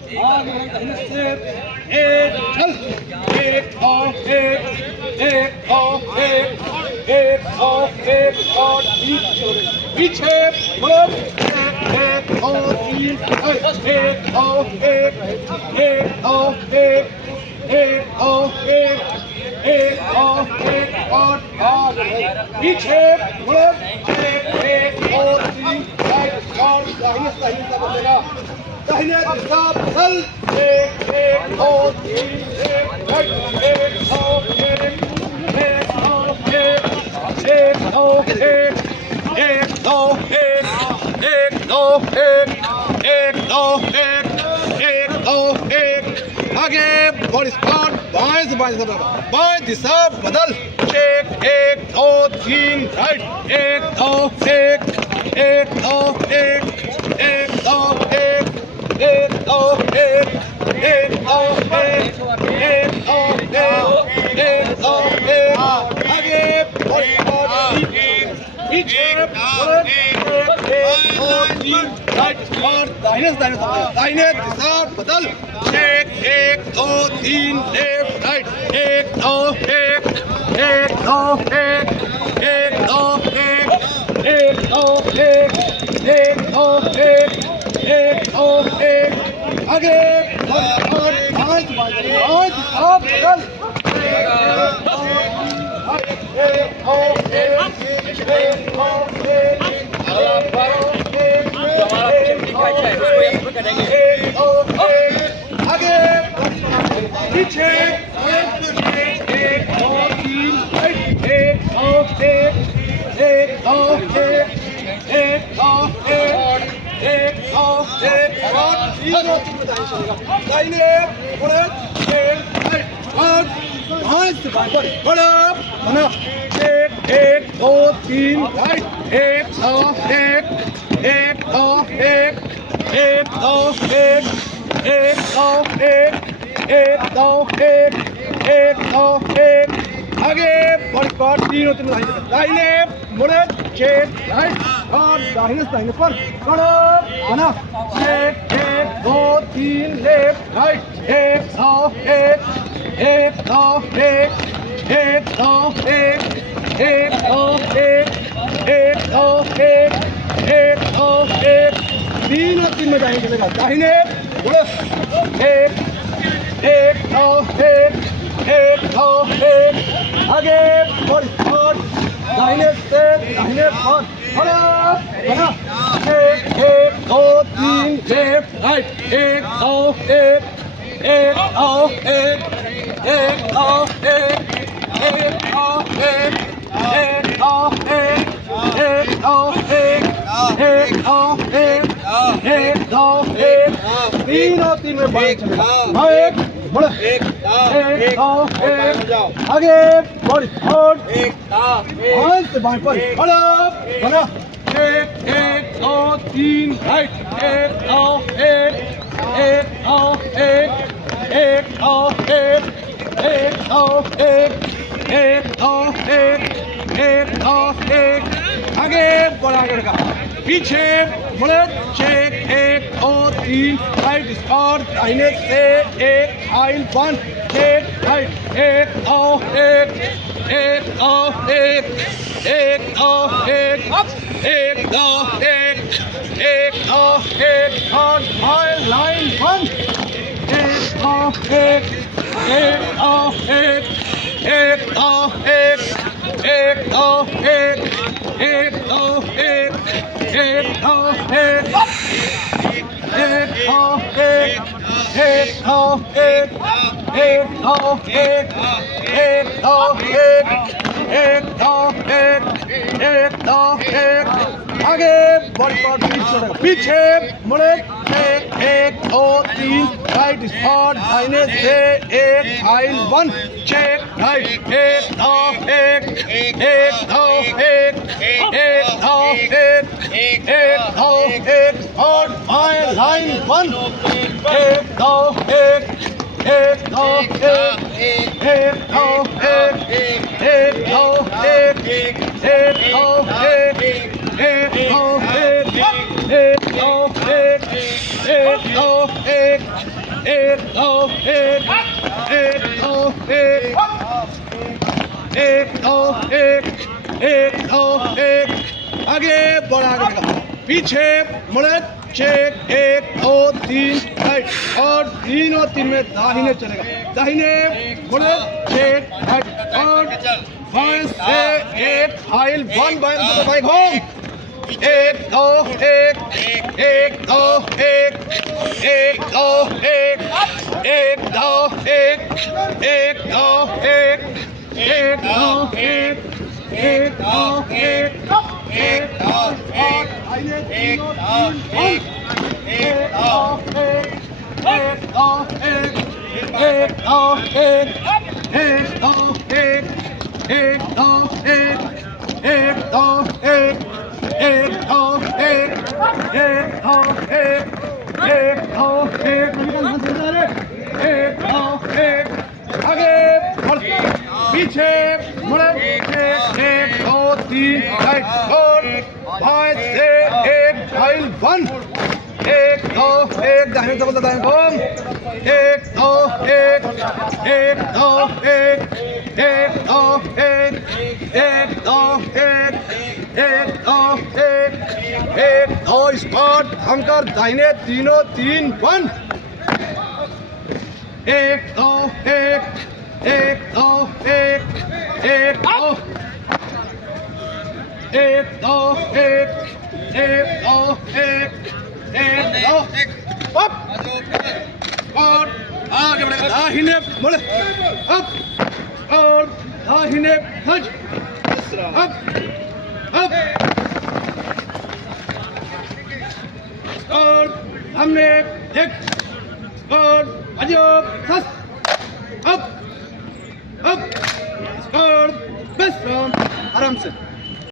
आगे दाहिने से एक चल एक और एक और पीछे मुड़ एक और तीन एक और एक और पीछे मुड़ एक और तीन और दाहिने से बदलेगा दाहिने दिशा बदल एक और तीन आगे बॉडी स्टार्ट बाएं से बाएं दिशा बदल एक दो तीन राइट एक दो आगे पीछे दाहिने दिशा बदल एक दो तीन लेफ्ट राइट एक दो आगे आगे पीछे एक और तीन दाहिने एक दो तीन राइट एक आगे बड़ी पार्ट तीनों दाहिने मुड़े चेक राइट और दाहिने पर खड़ा बना एक दो तीन लेफ्ट राइट एक तीन में जाएंगे दाहिने मुड़े आगे दाहिने से दाहिने पर बना एक दो तीन लेफ्ट राइट एक तीन में आगे बड़ी से बाएं पर बना एक दो तीन राइट आगे बढ़ा लड़का पीछे मुड़े चेक एक और तीन राइट स्टार्ट दाहिने से एक आइल वन एक राइट एक और लाइन वन आगे पीछे मुड़े एक दो तीन राइट स्टार्ट दाहिने से एक आइल वन चेक राइट और लाइन वन एक एक दो एक एक दो एक एक दो एक दो एक आगे बढ़ा आगे पीछे मुड़े चेक एक दो तीन राइट और 3 और 3 में दाहिने चलेगा दाहिने मुड़े चेक राइट और बाएं से एक फाइल 1 बाइक होम एक दो एक दो एक दो एक दो एक दो एक दो एक दो एक दो आगे पीछे मुड़े एक दो तीन राइट और बाएं से एक फाइल 1 एक दो एक दाहिने से बोलता दाहिने घूम एक दो एक दो एक दो एक दो एक दो स्पॉट हमकर दाहिने तीनों 3 1 एक दो एक दो एक दो एक दो एक दो अप और आगे बढ़ेगा दाहिने मुड़े अप और दाहिने हज अप और हमने एक और अजब सस अप और विश्राम आराम से